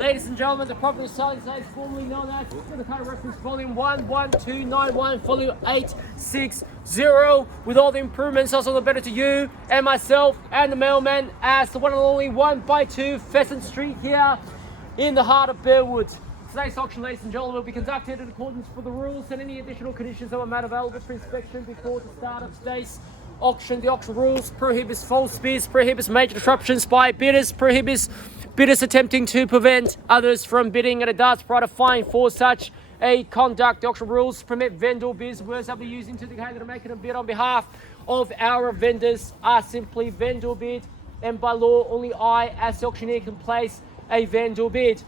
Ladies and gentlemen, the property selling today is formally known as the kind of reference volume 11291, volume 860, with all the improvements also the better to you and myself and the mailman as the one and only 1x2 Pheasant Street here in the heart of Burwood. Today's auction, ladies and gentlemen, will be conducted in accordance with the rules and any additional conditions that were made available for inspection before the start of today's auction. The auction rules prohibits false bids, prohibits major disruptions by bidders, prohibits bidders attempting to prevent others from bidding, and it does provide a fine for such a conduct. The auction rules permit vendor bids. Words that we're using to indicate that are making a bid on behalf of our vendors are simply vendor bid, and by law only I as the auctioneer can place a vendor bid.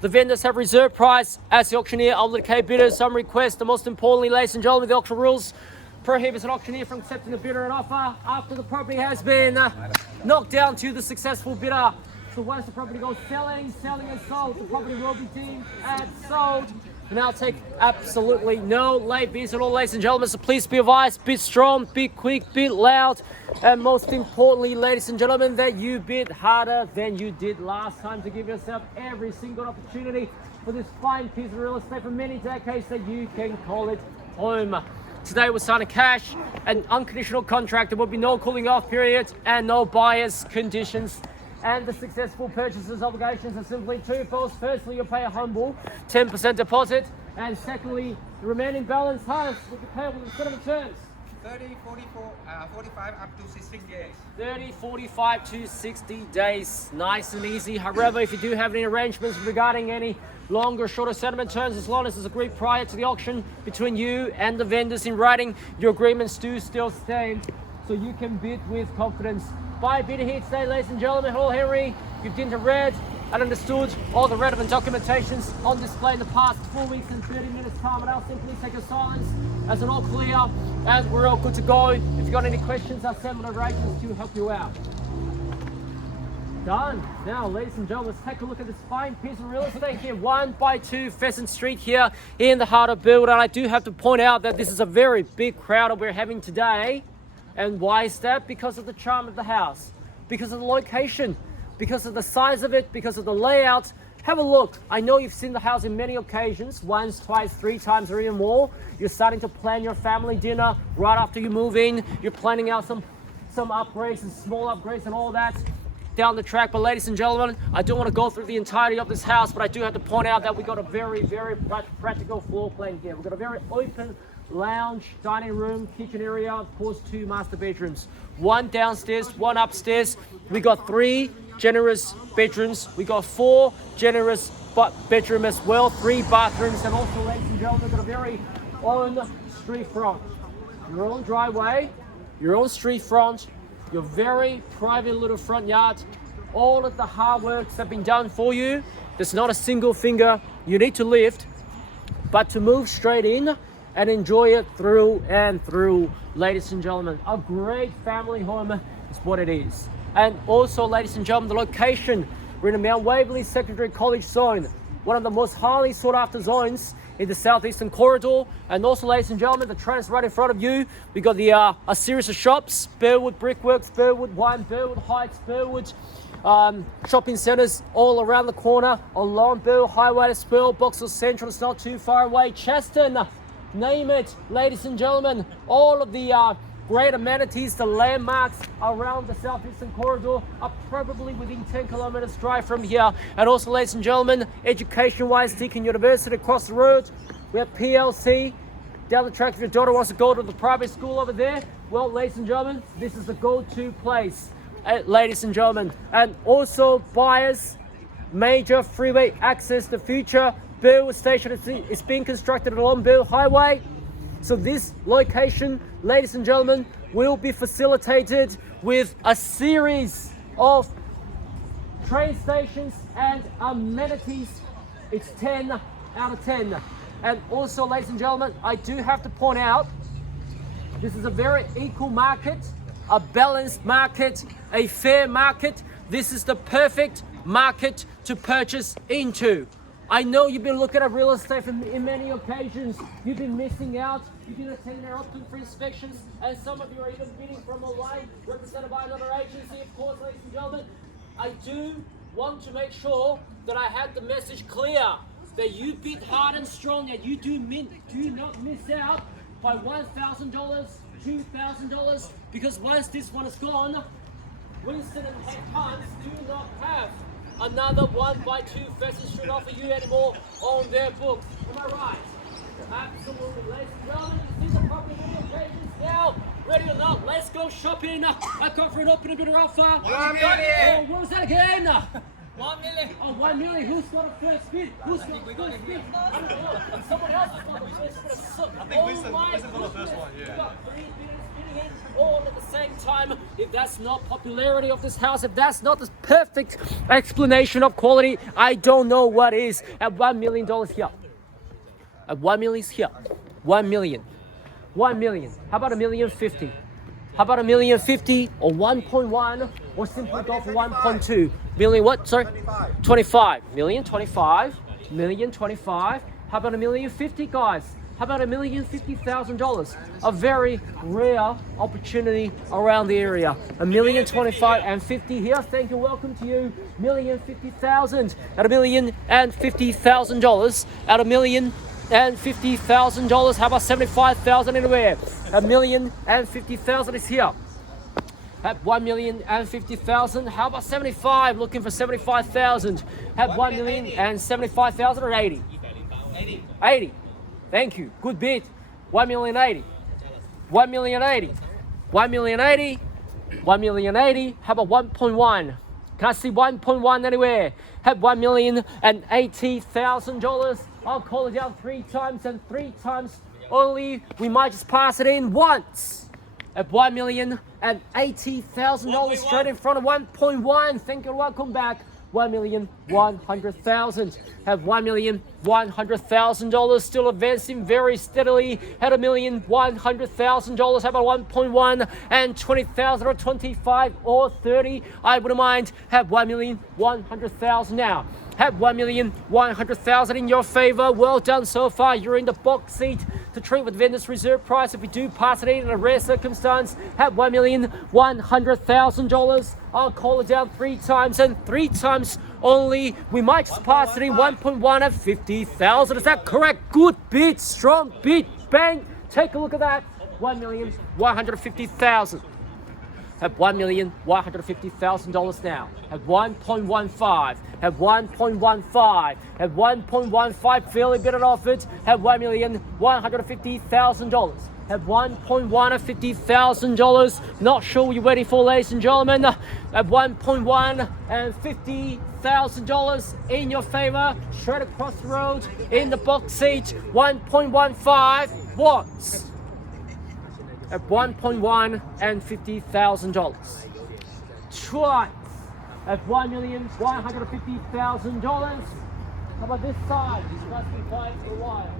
The vendors have reserve price as the auctioneer obligate bidders some request. And most importantly, ladies and gentlemen, the auction rules prohibits an auctioneer from accepting a bidder an offer after the property has been knocked down to the successful bidder. So once the property goes selling and sold, the property will be deemed as sold. And I'll take absolutely no late bids at all, ladies and gentlemen. So please be advised, bid strong, bid quick, bid loud, and most importantly, ladies and gentlemen, that you bid harder than you did last time to give yourself every single opportunity for this fine piece of real estate for many decades that you can call it home. Today we're signing cash, an unconditional contract. There will be no cooling off period and no buyer's conditions. And the successful purchaser's obligations are simply twofold. Firstly, you'll pay a humble 10% deposit, and secondly, the remaining balance will be payable in settlement terms. 30, 44, 45 up to 60 days. 30, 45 to 60 days. Nice and easy. However, if you do have any arrangements regarding any longer or shorter settlement terms, as long as it's agreed prior to the auction between you and the vendors in writing, your agreements do still stand, so you can bid with confidence. Buy a bidder here today, ladies and gentlemen. Hello, Henry. You've been to read and understood all the relevant documentations on display in the past 4 weeks and 30 minutes time, and I'll simply take a silence as an all clear, and we're all good to go. If you've got any questions, I'll send my arrangements to help you out. Done. Now, ladies and gentlemen, let's take a look at this fine piece of real estate here, 1x2 Pheasant Street here in the heart of Burwood. And I do have to point out that this is a very big crowd that we're having today. And why is that? Because of the charm of the house, because of the location, because of the size of it, because of the layout. Have a look. I know you've seen the house in many occasions, once, twice, 3 times, or even more. You're starting to plan your family dinner right after you move in. You're planning out some upgrades and small upgrades and all that down the track. But ladies and gentlemen, I don't want to go through the entirety of this house, but I do have to point out that we got a very, very practical floor plan here. We've got a very open lounge, dining room, kitchen area, of course 2 master bedrooms, 1 downstairs, 1 upstairs. We got 3 generous bedrooms. We got 4 generous bedrooms as well, 3 bathrooms, and also, ladies and gentlemen, we've got a very own street front, your own driveway, your own street front, your very private little front yard. All of the hard works have been done for you. There's not a single finger you need to lift, but to move straight in and enjoy it through and through, ladies and gentlemen. A great family home is what it is. And also, ladies and gentlemen, the location. We're in the Mount Waverley Secondary College zone, one of the most highly sought after zones in the southeastern corridor. And also, ladies and gentlemen, the train's right in front of you. We got the a series of shops: Burwood Brickworks, Burwood Wine, Burwood Heights, Burwood shopping centres all around the corner along Burwood Highway to Spurl, Boxall Central. It's not too far away. Cheston, name it, ladies and gentlemen. All of the great amenities, the landmarks around the southeastern corridor are probably within 10 kilometers drive from here. And also, ladies and gentlemen, education-wise, Deakin University across the road. We have PLC down the track. If your daughter wants to go to the private school over there, well, ladies and gentlemen, this is the go-to place, ladies and gentlemen. And also, buyers, major freeway access. The future Burwood station is being constructed along Burwood Highway. So this location, ladies and gentlemen, will be facilitated with a series of train stations and amenities. It's 10 out of 10. And also, ladies and gentlemen, I do have to point out, this is a very equal market, a balanced market, a fair market. This is the perfect market to purchase into. I know you've been looking at real estate in many occasions. You've been missing out. You've been attending our open for inspections, and some of you are even bidding from away, represented by another agency, of course, ladies and gentlemen. I do want to make sure that I had the message clear, that you bid hard and strong, and you do not miss out by $1,000, $2,000, because once this one is gone, Winston and Hunt do not have another 1x2 Pheasant Street offer you anymore on their books. Am I right? Absolutely, ladies and gentlemen, you see the property pages now. Ready or not, let's go shopping. I've got for an open bidder offer. 1 million. Oh, what was that again? 1 million. Oh, 1 million. Who's got a first bid? Who's got a first bid? I don't know. Someone else has got a first bid. I think Winston got the first one, yeah. We've got 3 bidders bidding in all at the same time. If that's not popularity of this house, if that's not the perfect explanation of quality, I don't know what is. At $1 million here. At 1 million here. 1 million. 1 million. How about $1,050,000? How about $1,050,000 or 1.1 or simply go for 1.2 million? What? Sorry? 25 million, 25 million, 25. How about $1,050,000, guys? How about $1,050,000? A very rare opportunity around the area. $1,025,000 and 50 here. Thank you. Welcome to you. $1,050,000 at $1,050,000 at $1,050,000. How about $75,000 anywhere? $1,050,000 is here. At $1,050,000. How about 75? Looking for 75,000. At $1,075,000 or 80? 80. Thank you. Good bid. 1,080,000. 1,080,000. 1,080,000. 1,080,000. How about 1.1? Can I see 1.1 anywhere? At $1,080,000. I'll call it down 3 times and 3 times only. We might just pass it in once. At $1,080,000 straight in front of 1.1. Thank you. Welcome back. 1,100,000. Have $1,100,000 still advancing very steadily at $1,100,000. How about 1.1 and 20,000 or 25 or 30? I wouldn't mind. Have 1,100,000 now. Have 1,100,000 in your favor. Well done so far. You're in the box seat to treat with vendor's reserve price. If we do pass it in a rare circumstance, have $1,100,000. I'll call it down 3 times and 3 times only. We might just pass it in 1.1 at 50,000. Is that correct? Good bid, strong bid, bang. Take a look at that. 1,150,000. Have $1,150,000 now. Have 1.15. Have 1.15. Have 1.15. Fairly bid it offered. Have $1,150,000. Have 1.1 at $50,000. Not sure what you're waiting for, ladies and gentlemen. At 1.1 and $50,000 in your favor. Straight across the road in the box seat. 1.15. What? At 1.1 and $50,000. Twice at $1,150,000. How about this side? This must be quiet for a while.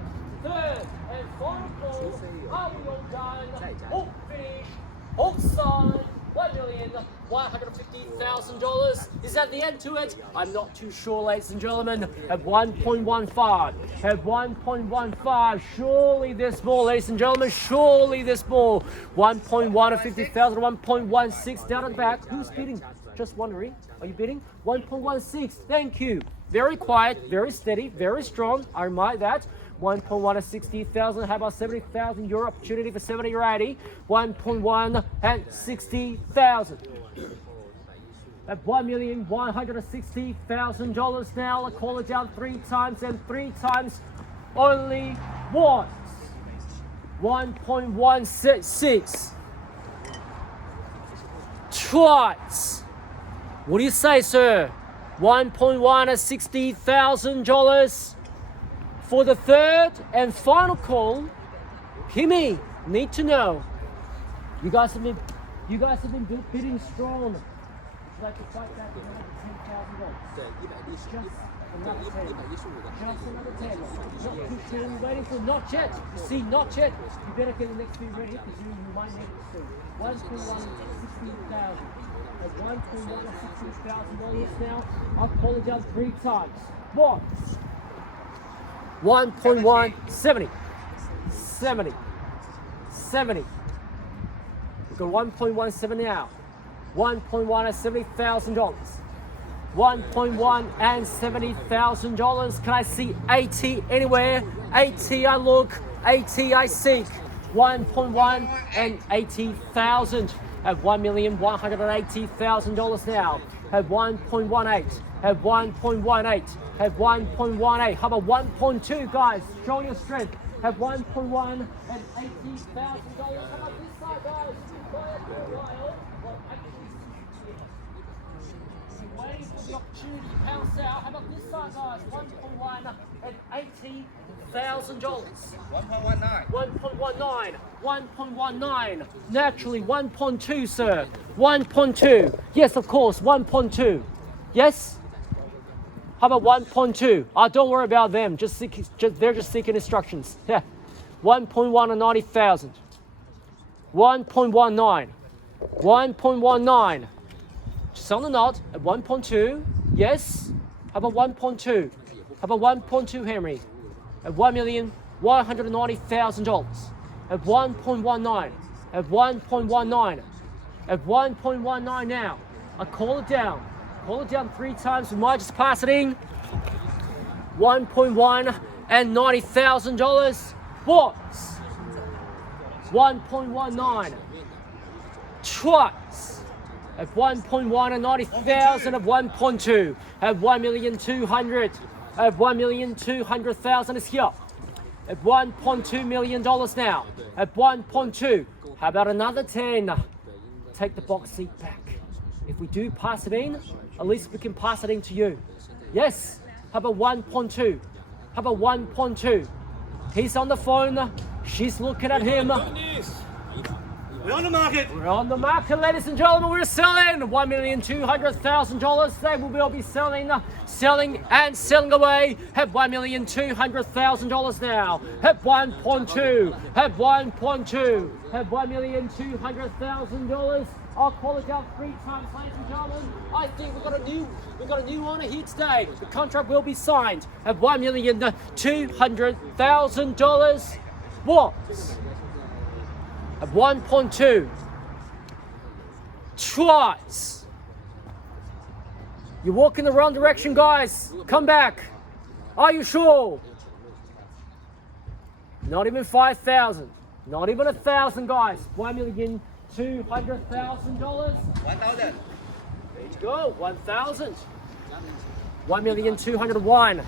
Third and final call. Are we all done? All finished. All signed. $1,150,000. Is that the end to it? I'm not too sure, ladies and gentlemen. At 1.15. At 1.15. Surely there's more, ladies and gentlemen. Surely there's more. 1.1 of 50,000. 1.16 down at the back. Who's bidding? Just wondering. Are you bidding? 1.16. Thank you. Very quiet, very steady, very strong. I remind that. 1.1 at 60,000. How about 70,000? Your opportunity for 70 or 80. 1.1 at 60,000. At $1,160,000 now. I'll call it down 3 times and 3 times only once. 1.16. Twice. What do you say, sir? 1.1 at $60,000 for the third and final call. Kimmy, need to know. You guys have been bidding strong. Would you like to fight back another $10,000? Just another 10. Just another 10. Not too sure you're waiting for. Not yet. See, not yet. You better get the next bid ready because you might need it soon. 1.1 $16,000. At $1,160,000 now. I'll call it down 3 times. Once. 1.1 70. 70. 70. We've got 1.17 now. 1.1 at $70,000. 1.1 and $70,000. Can I see 80 anywhere? 80 I look, 80 I seek. 1.1 and 80,000. At $1,180,000 now. At 1.18. At 1.18. At 1.18. How about 1.2, guys? Show your strength. At 1.1 and $80,000. How about this side, guys? Waiting for the opportunity to pounce out. How about this side, guys? 1.1 and $80,000. 1.19. 1.19. 1.19. Naturally, 1.2, sir. 1.2. Yes, of course, 1.2. Yes? How about 1.2? Don't worry about them. They're just seeking instructions. Yeah. 1.1 and 90,000. 1.19. 1.19. Just on the nod at 1.2. Yes. How about 1.2? How about 1.2, Henry? At $1,190,000. At 1.19. At 1.19. At 1.19 now. I call it down. Call it down 3 times. We might just pass it in. 1.1 and $90,000. What? 1.19. Twice. At 1.1 and 90,000 at 1.2. At 1,200,000. At $1,200,000 is here. At $1.2 million now. At 1.2. How about another 10? Take the box seat back. If we do pass it in, at least we can pass it in to you. Yes. How about 1.2? How about 1.2? He's on the phone. She's looking at him. We're on the market. We're on the market, ladies and gentlemen. We're selling $1,200,000. They will be selling and selling away at $1,200,000 now. At 1.2. At 1.2. At $1,200,000. I'll call it down 3 times, ladies and gentlemen. I think we've got a new owner here today. The contract will be signed at $1,200,000. What? At 1.2. Twice. You're walking the wrong direction, guys. Come back. Are you sure? Not even 5,000. Not even 1,000, guys. $1,200,000. 1,000. There you go. 1,000. 1,201.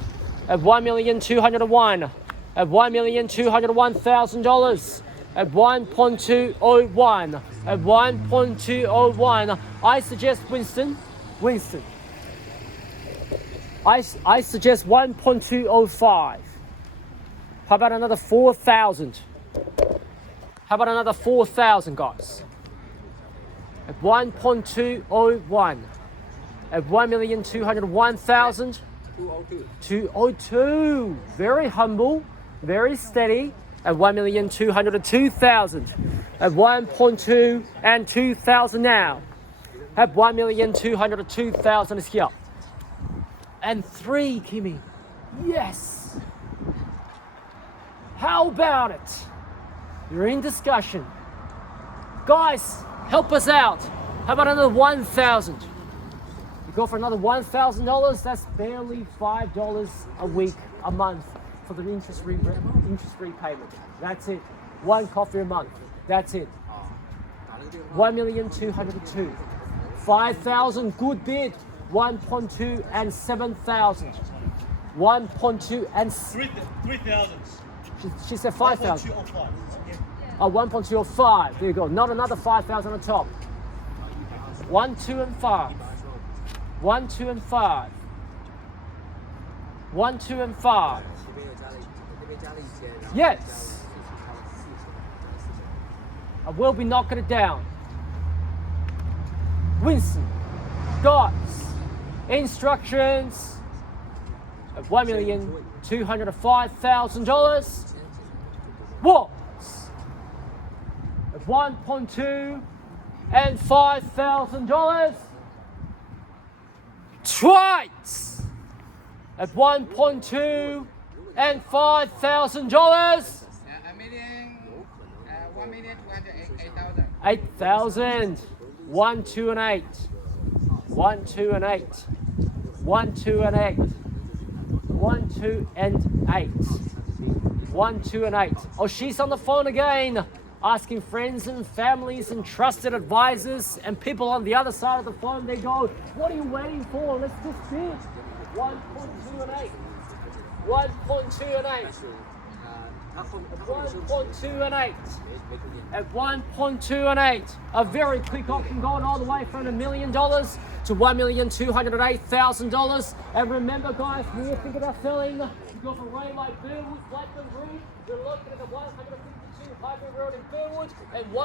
At 1,201. At $1,201,000. At 1.201. At 1.201. I suggest Winston. I suggest 1.205. How about another 4,000? How about another 4,000, guys? At 1.201. At 1,201,000. 202. Very humble, very steady. At 1,202,000. At 1.2 and 2,000 now. At 1,202,000 is here. And 3, Kimmy. Yes. How about it? You're in discussion. Guys, help us out. How about another 1,000? You go for another $1,000, that's barely $5 a week, a month for the interest repayment. That's it. 1 coffee a month. That's it. 1,202,000. 5,000, good bid. 1.2 and 7,000. 1.2 and 3,000. She said 5,000. 1.205. Oh, 1.205. There you go. Not another 5,000 on top. 1, 2, and 5. 1, 2, and 5. 1, 2, and 5. Yes. I will be knocking it down. Winston. Guys. Instructions of $1,205,000. What? Of 1.2 and $5,000. Twice. At 1.2 and $5,000. $1,208,000. 8,000. 1, 2, and 8. 1, 2, and 8. 1, 2, and 8. 1, 2, and 8. 1, 2, and 8. Oh, she's on the phone again, asking friends and families and trusted advisors and people on the other side of the phone. They go, what are you waiting for? Let's just bid. 1.2 and 8. 1.2 and 8. 1.2 and 8. At 1.2 and 8. A very quick auction going all the way from $1 million to $1,208,000. And remember, guys, when you're thinking about selling, you've got a array like Burwood, Blackburn Road. You're looking at the 152 Highbury Road in Burwood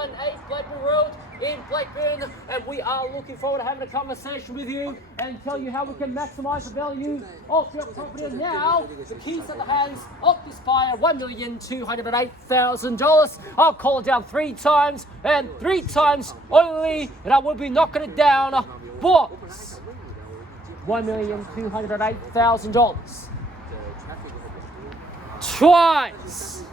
and 18 Blackburn Road in Blackburn. And we are looking forward to having a conversation with you and tell you how we can maximize the value of your property. And now, the keys in the hands of this buyer, $1,208,000. I'll call it down 3 times and 3 times only, and I will be knocking it down. Boys, $1,208,000. Twice.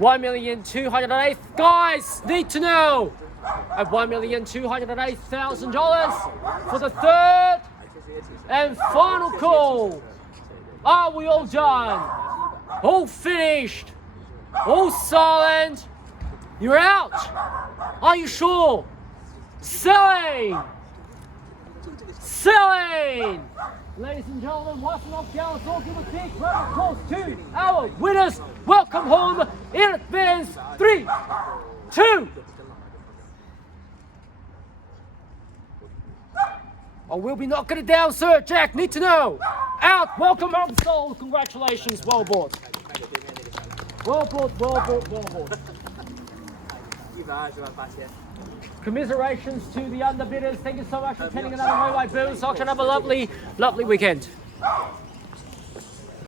1,208,000. Guys, need to know. At $1,208,000 for the third and final call. Are we all done? All finished? All silent? You're out? Are you sure? Selling! Selling! Ladies and gentlemen, Watson off Gallows, all give a big round of applause to our winners. Welcome home in advance. 3, 2. Oh, we'll be knocking it down, sir. Jack, need to know. Out. Welcome home, sold. Congratulations. Well bought. Well bought, well bought, well bought. Commiserations to the underbidders. Thank you so much for attending another Worldwide Burwood auction. Have a lovely, lovely weekend.